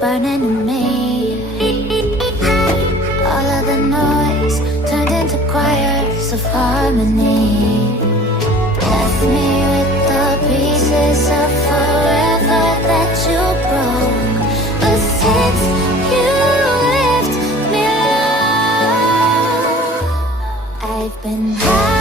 burning in me. All of the noise turned into choirs of harmony. Left me with the pieces of forever that you broke. But since you left me alone, I've been high.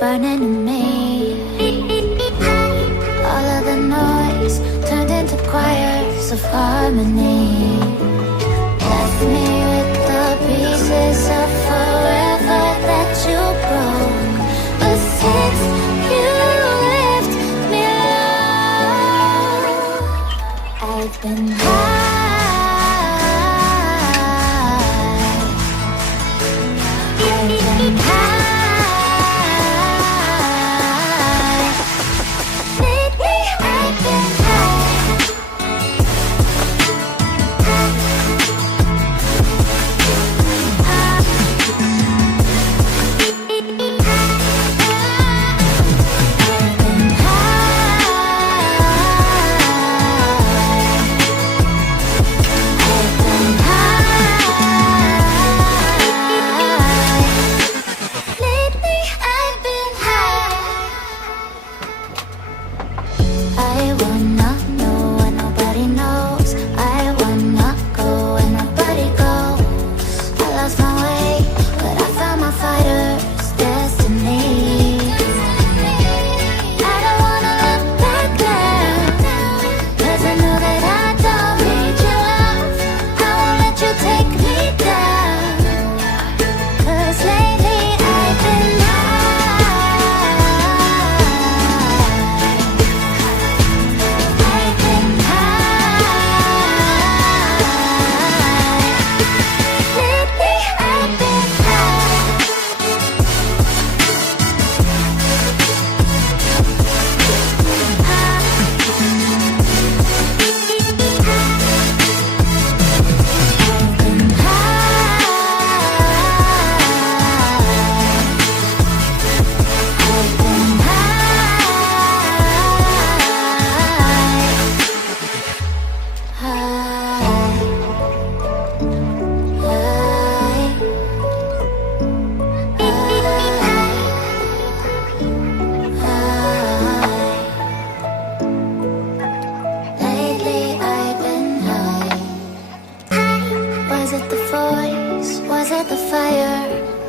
Burning in me. All of the noise turned into choirs of harmony. Left me with the pieces of forever that you broke. But since you left me alone, I've been high. I've been high.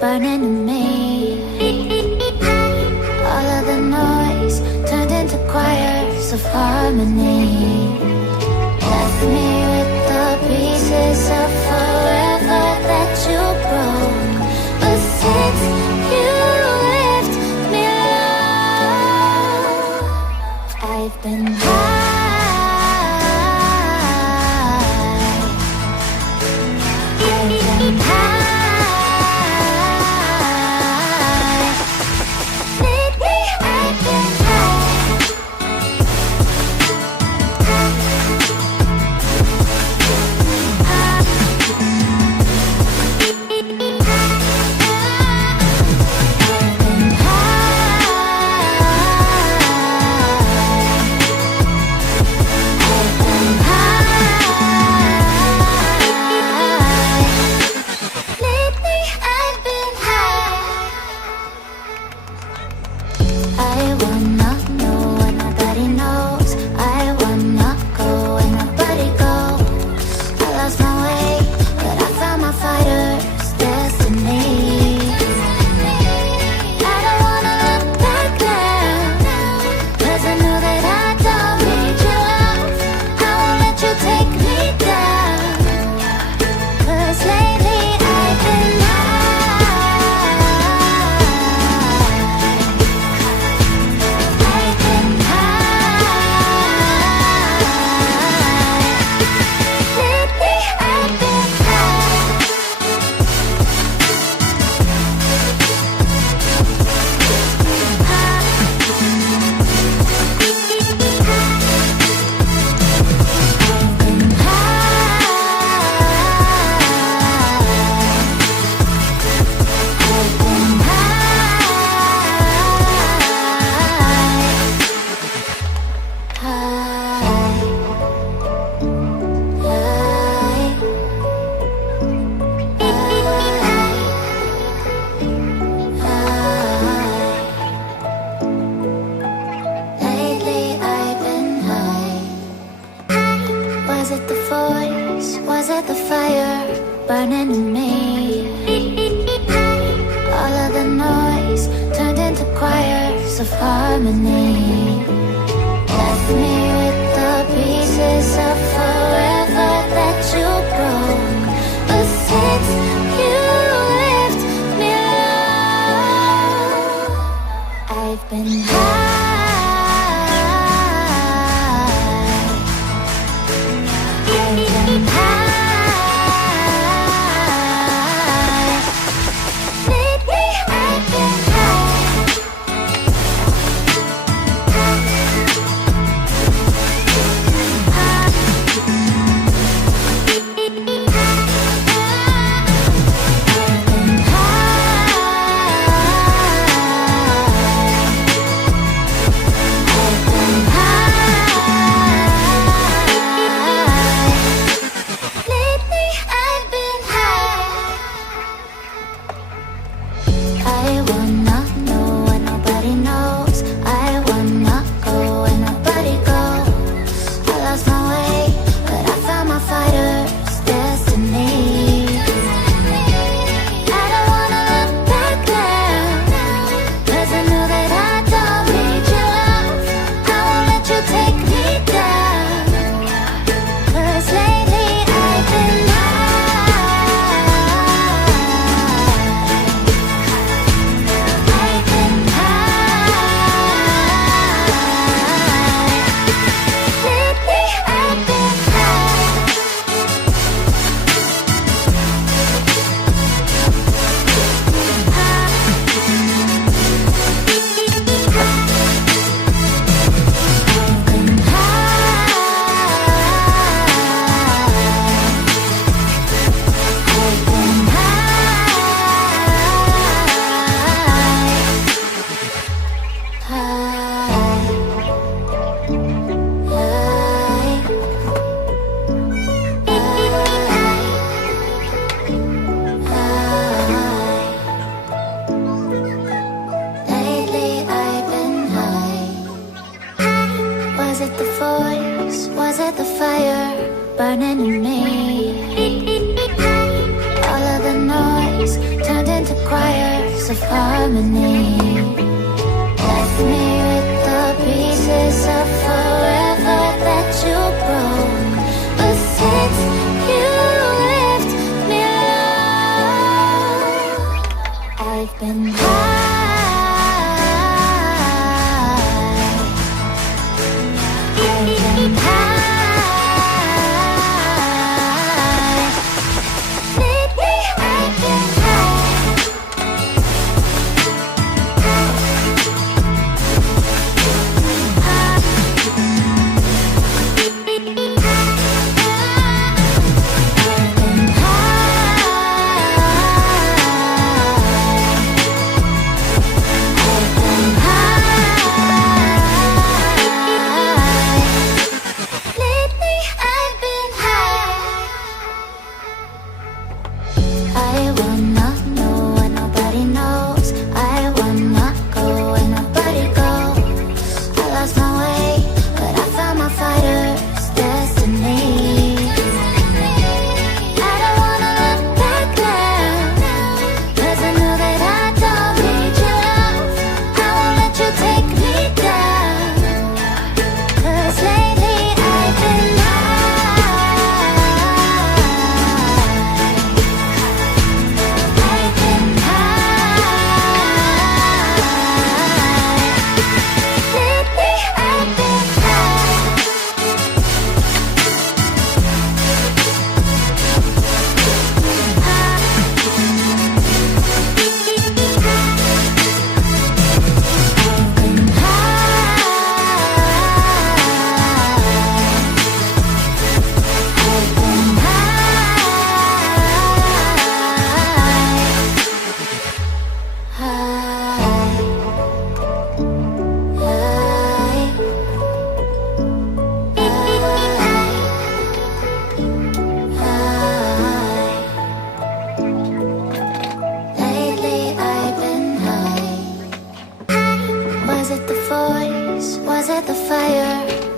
burning in me. All of the noise turned into quiet. harmony. Left me with the pieces of forever that you broke. But since you left me alone, I've been high. I've been high. Lately I've been burning in me. All of the noise turned into choirs of harmony. Left me with the pieces of forever that you broke. But since you left me alone, I've been high. I've been high. Burning in me. All of the noise turned into choirs of harmony. Left me with the pieces of forever. I've been high. I've been high. Lately I've been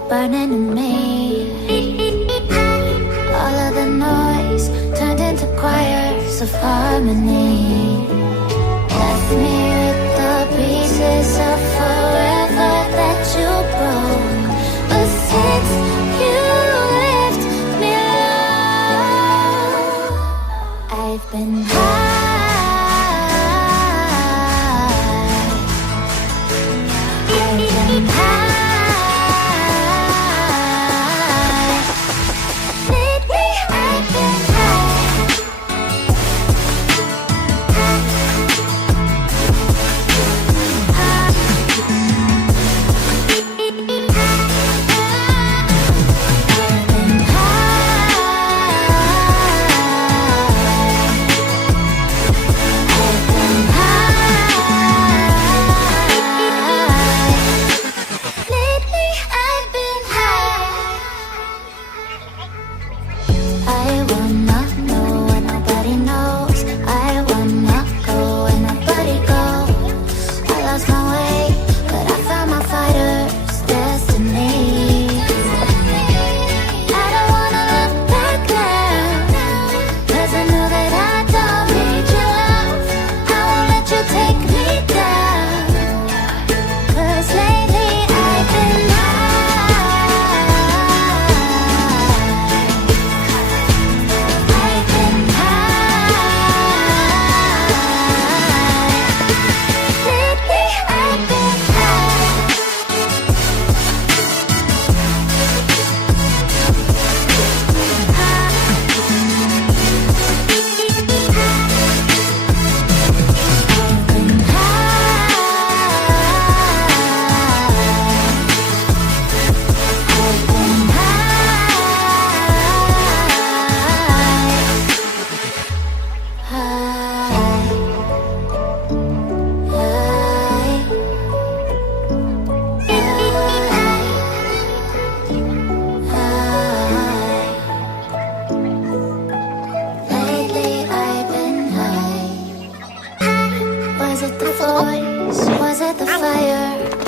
burning in me. All of the noise turned into choirs of harmony. Left me with the pieces of forever that you broke. But since you left me alone, I've been high. I've been high.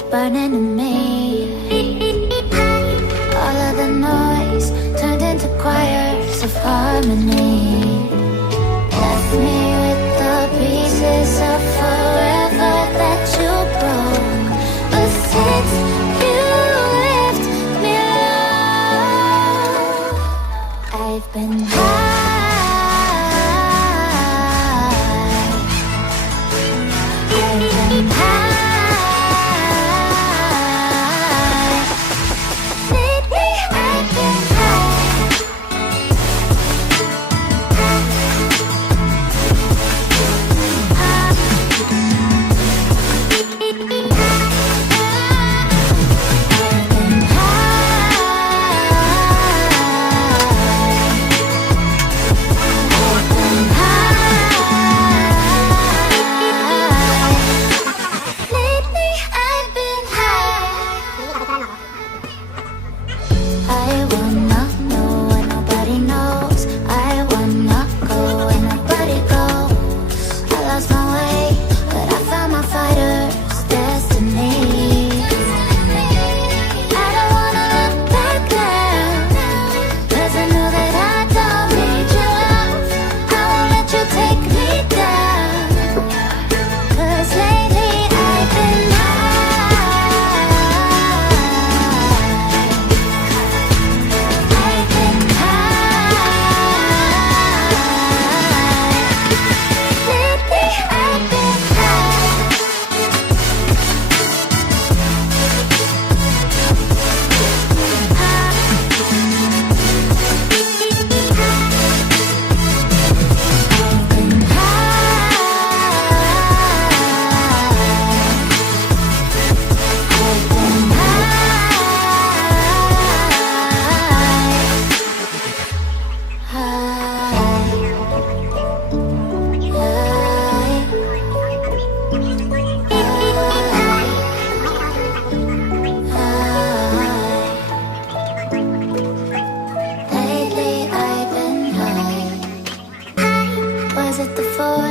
Burning in me. All of the noise turned into choirs of harmony. Left me with the pieces of forever that you broke. But since you left me alone, I've been high.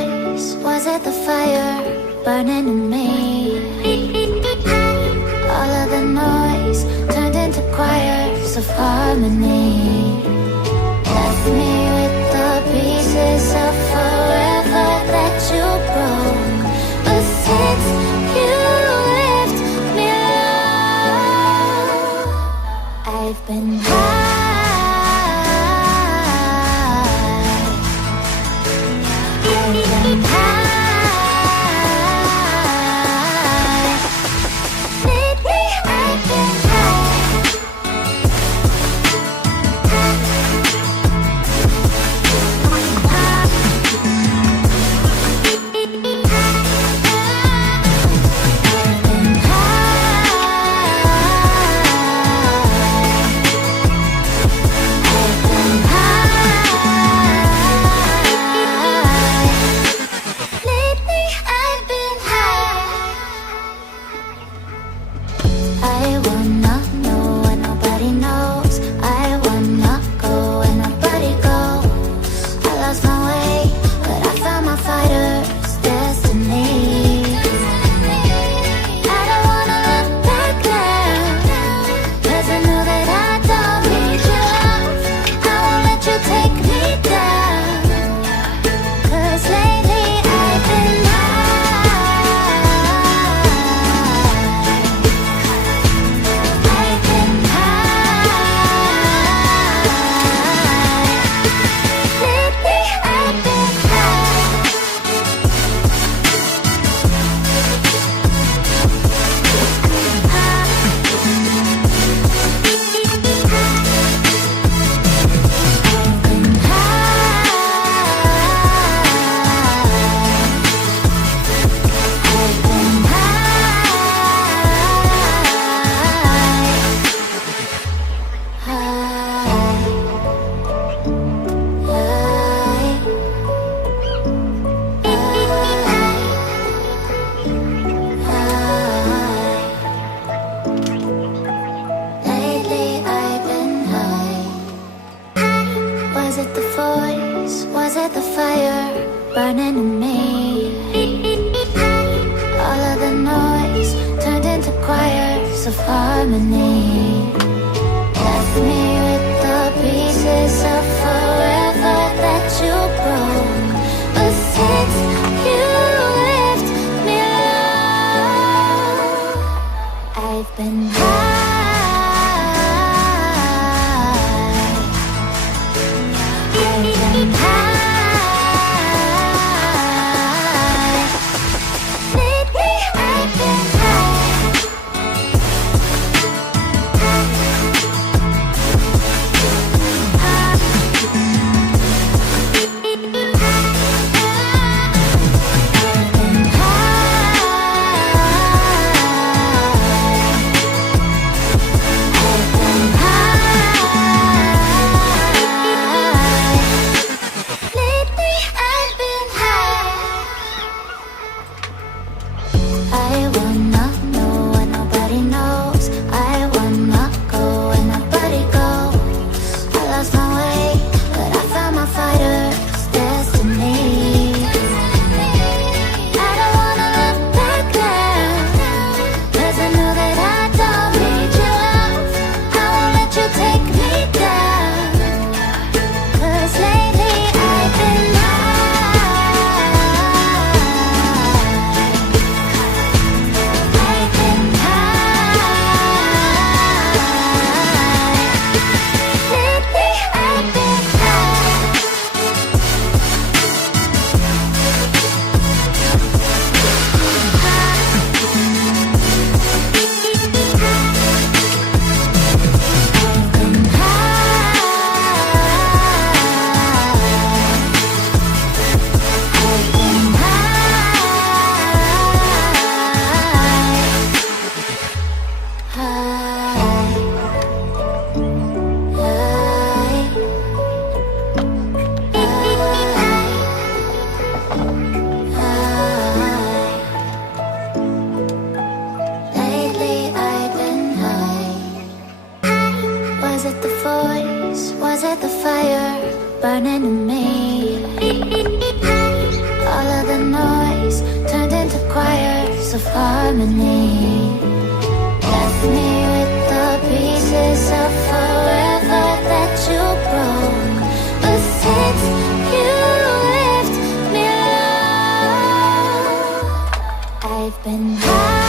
voice? Was it the fire burning in me? All of the noise turned into choirs of harmony. Left me with the pieces of forever that you broke. But since you left me alone, I've been high. Was it the voice? Was it the fire burning in me? All of the noise turned into choirs of harmony. Left me with the pieces of forever that you broke. But since you left me alone, I've been high. the noise turned into choirs of harmony. Left me with the pieces of forever that you broke. But since you left me alone, I've been high.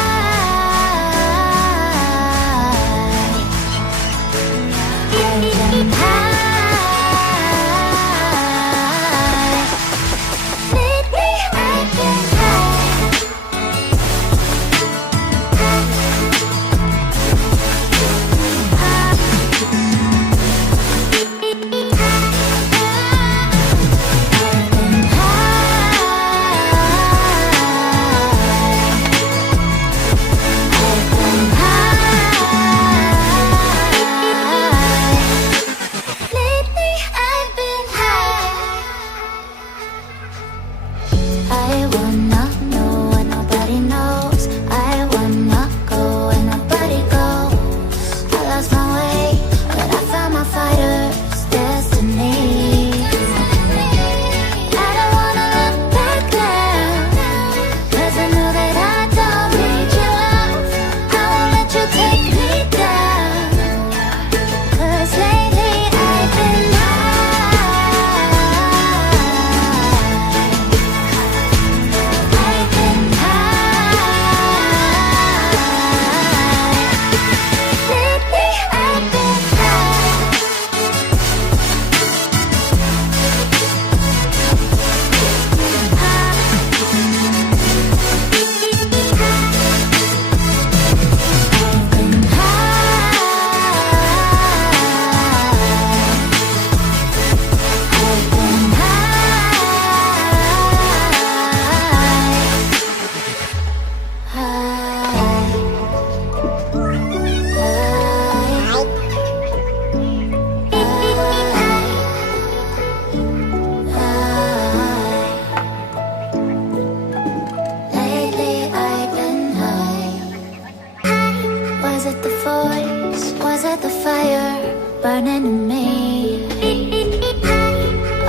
Burning in me.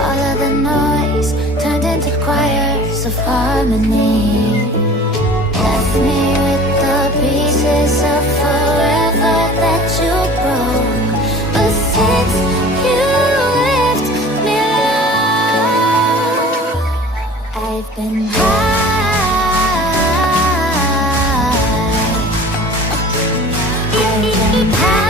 All of the noise turned into choirs of harmony. Left me with the pieces of forever that you broke. But since you left me alone, I've been high. I've been high.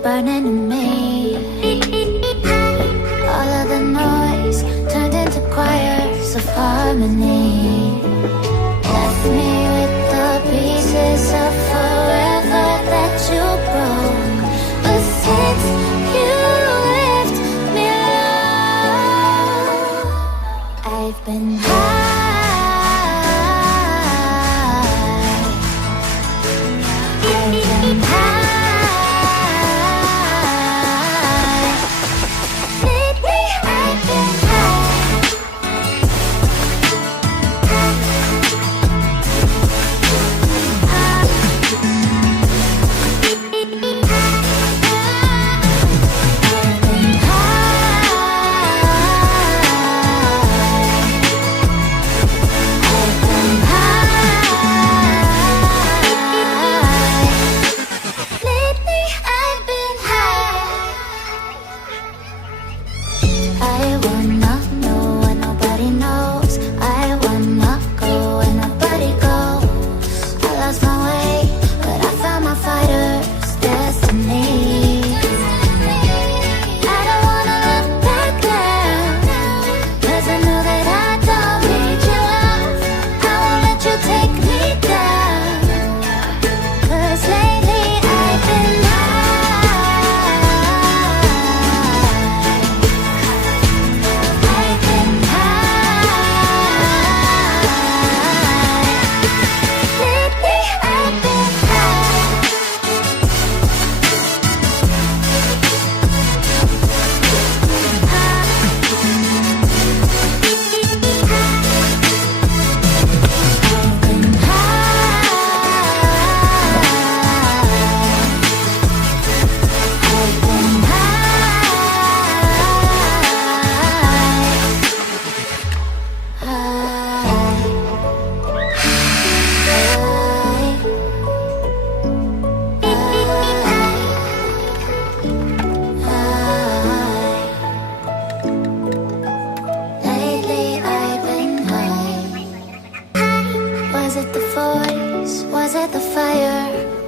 Burning in me. All of the noise turned into choirs of harmony. Left me been high. I've been high. Lately I've been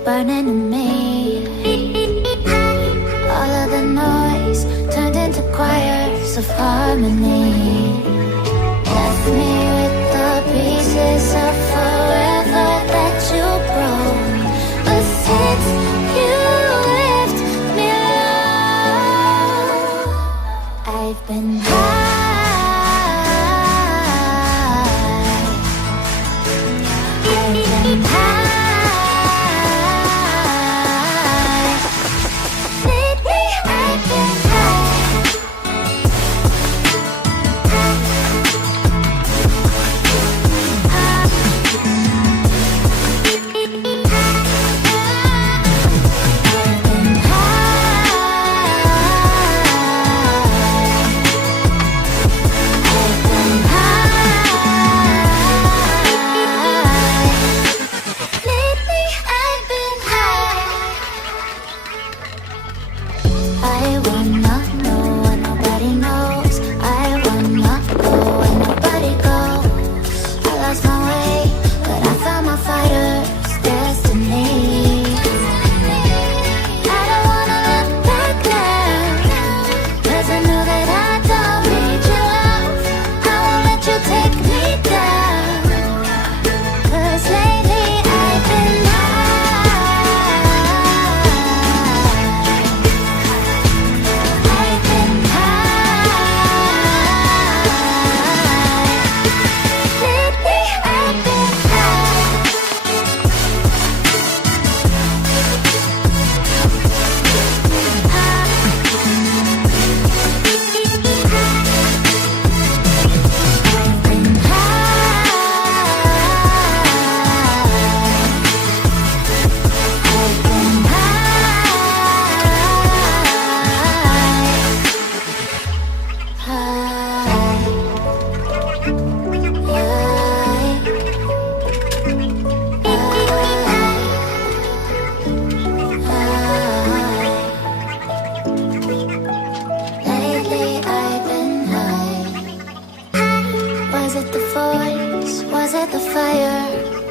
burning in me. All of the noise turned into choirs of harmony. Left me with the pieces of forever that you broke. But since you left me alone, I've been high. I've been high.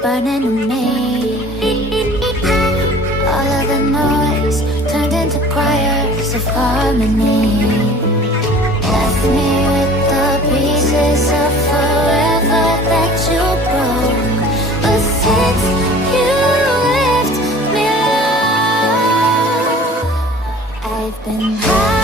Burning in me. All of the noise turned into choirs of harmony. Left me with the pieces of forever that you broke. But since you left me alone, I've been high.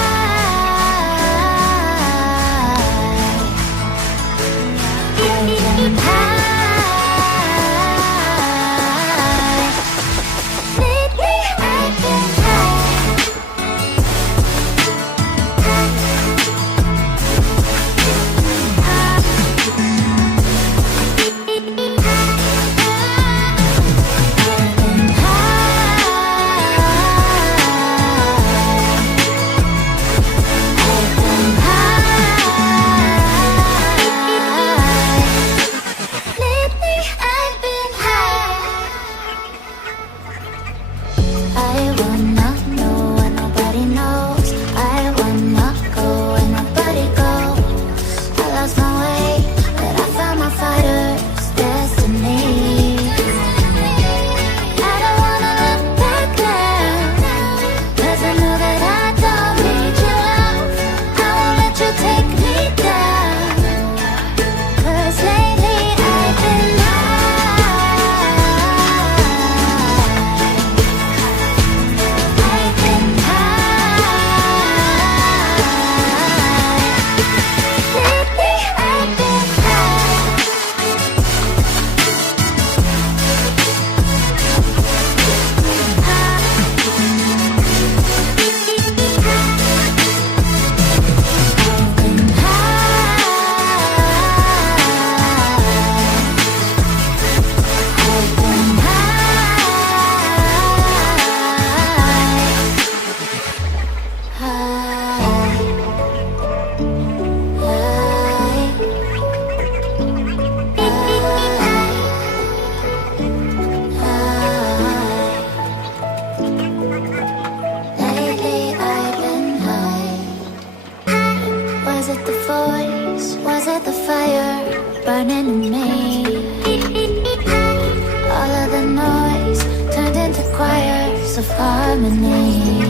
choirs of harmony.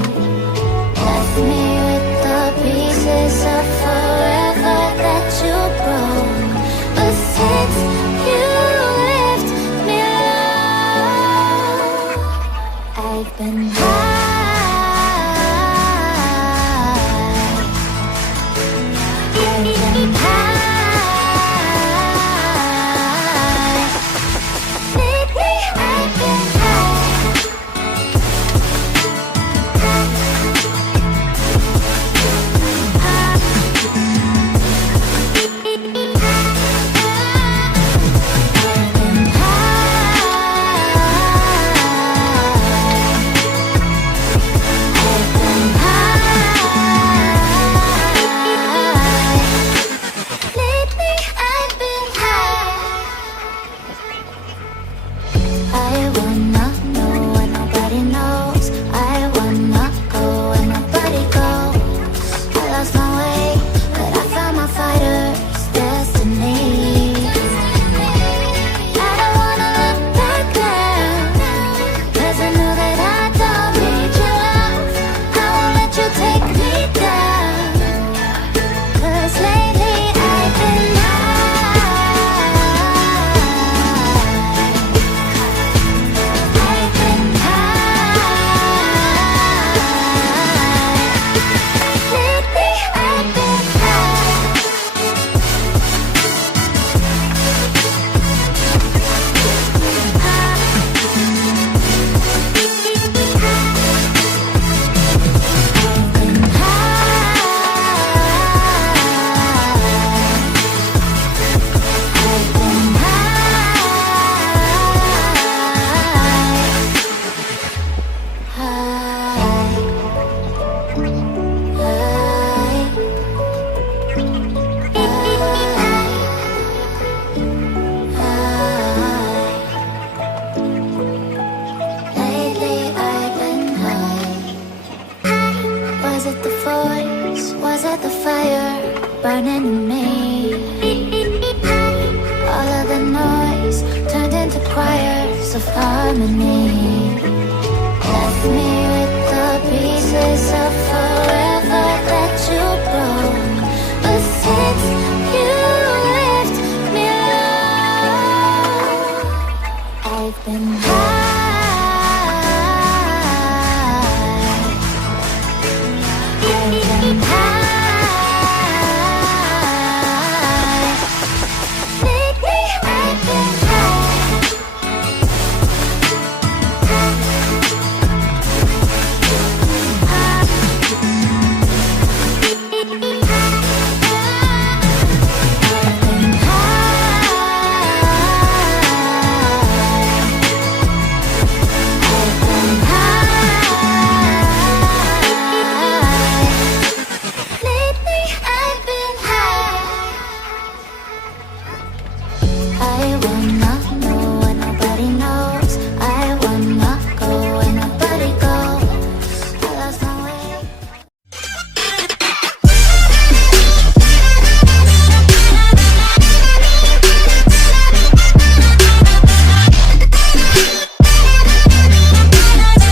Left me with the pieces of forever that you broke. But since you left me alone, I've been high. I've been high. Lately I've been burning in me. All of the noise turned into choirs of harmony. Left me with the pieces of forever that you broke. But since you left me alone, I've been high.